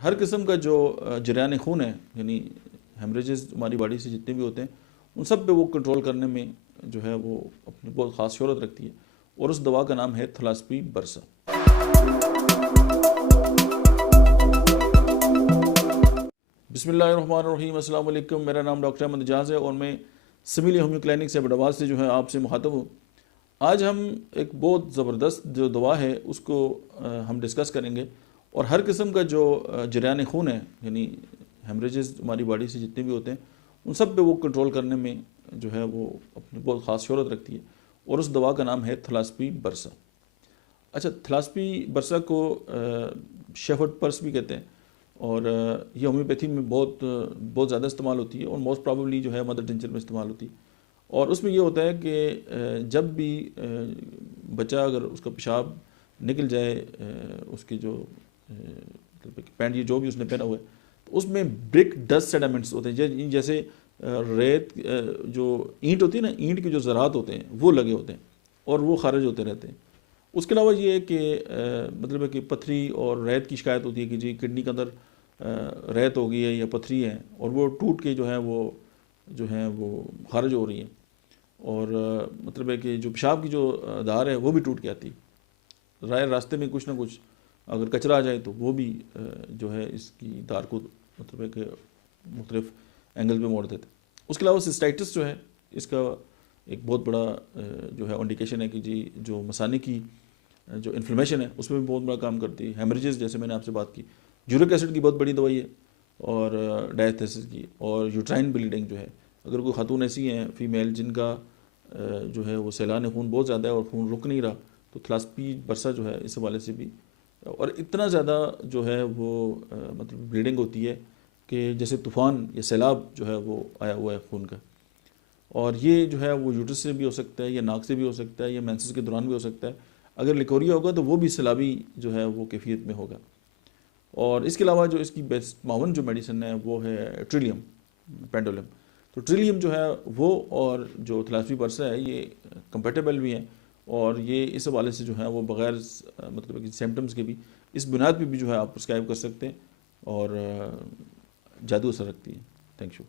हर किस्म का जो जरियान खून है, यानी हेमरेजेस हमारी बॉडी से जितने भी होते हैं, उन सब पे वो कंट्रोल करने में जो है वो अपनी बहुत ख़ास शोहरत रखती है। और उस दवा का नाम है थलास्पी बरसा। बिस्मिल्लाहिर्रहमानिर्रहीम, अस्सलाम वालेकुम। मेरा नाम डॉक्टर अहमद एजाज़ है और मैं सिविल होम्यो क्लिनिक से बड़ाबाद से जो है आपसे मुखातब हूँ। आज हम एक बहुत ज़बरदस्त जो दवा है उसको हम डिस्कस करेंगे। और हर किस्म का जो जरियान खून है, यानी हेमरेजेस हमारी बॉडी से जितने भी होते हैं, उन सब पे वो कंट्रोल करने में जो है वो अपनी बहुत ख़ास शोहरत रखती है। और उस दवा का नाम है थलास्पी बरसा। अच्छा, थलास्पी बरसा को शेफर्ड पर्स भी कहते हैं और ये होम्योपैथी में बहुत ज़्यादा इस्तेमाल होती है और मोस्ट प्रॉबली जो है मदर टिंचर में इस्तेमाल होती है। और उसमें ये होता है कि जब भी बच्चा अगर उसका पेशाब निकल जाए, उसकी जो मतलब पैंट ये जो भी उसने पहना हुआ है, तो उसमें ब्रिक डस्ट सेडामेंट्स होते हैं, जैसे रेत जो ईंट होती है ना, ईंट के जो ज़रात होते हैं वो लगे होते हैं और वो खारिज होते रहते हैं। उसके अलावा ये है कि मतलब है कि पथरी और रेत की शिकायत होती है कि जी किडनी के अंदर रेत हो गई है या पथरी है और वो टूट के जो है वो खारिज हो रही है। और मतलब है कि जो पेशाब की जो धार है वो भी टूट के आती है। रास्ते में कुछ ना कुछ अगर कचरा आ जाए तो वो भी जो है इसकी धार को मतलब है कि मुख्तलिफ एंगल पे मोड़ देते। उसके अलावा सिस्टाइटिस जो है इसका एक बहुत बड़ा जो है इंडिकेशन है कि जी जो मसाने की जो इन्फ्लेमेशन है उसमें भी बहुत बड़ा काम करती है। हेमरेजेस जैसे मैंने आपसे बात की, यूरिक एसिड की बहुत बड़ी दवाई है और डायथेसिस की, और यूट्राइन ब्लीडिंग जो है, अगर कोई खातून ऐसी हैं फीमेल जिनका जो है वो सैलान खून बहुत ज़्यादा है और खून रुक नहीं रहा, तो थलास्पी बरसा जो है इस हवाले से भी, और इतना ज़्यादा जो है वो मतलब ब्लीडिंग होती है कि जैसे तूफ़ान या सैलाब जो है वो आया हुआ है खून का। और ये जो है वो यूट्रस से भी हो सकता है या नाक से भी हो सकता है या मेंसेस के दौरान भी हो सकता है। अगर लिकोरिया होगा तो वो भी सैलाबी जो है वो कैफियत में होगा। और इसके अलावा जो इसकी बेस्ट मावन जो मेडिसिन है वो है ट्रिलियम पेंडोलम। तो ट्रिलियम जो है वो और जो थलास्पी बरसा है ये कंपेटेबल भी हैं और ये इस हवाले से जो है वो बग़ैर मतलब कि सिम्टम्स के भी इस बुनियाद पे भी जो है आप प्रिस्क्राइब कर सकते हैं और जादू असर रखती है। Thank you.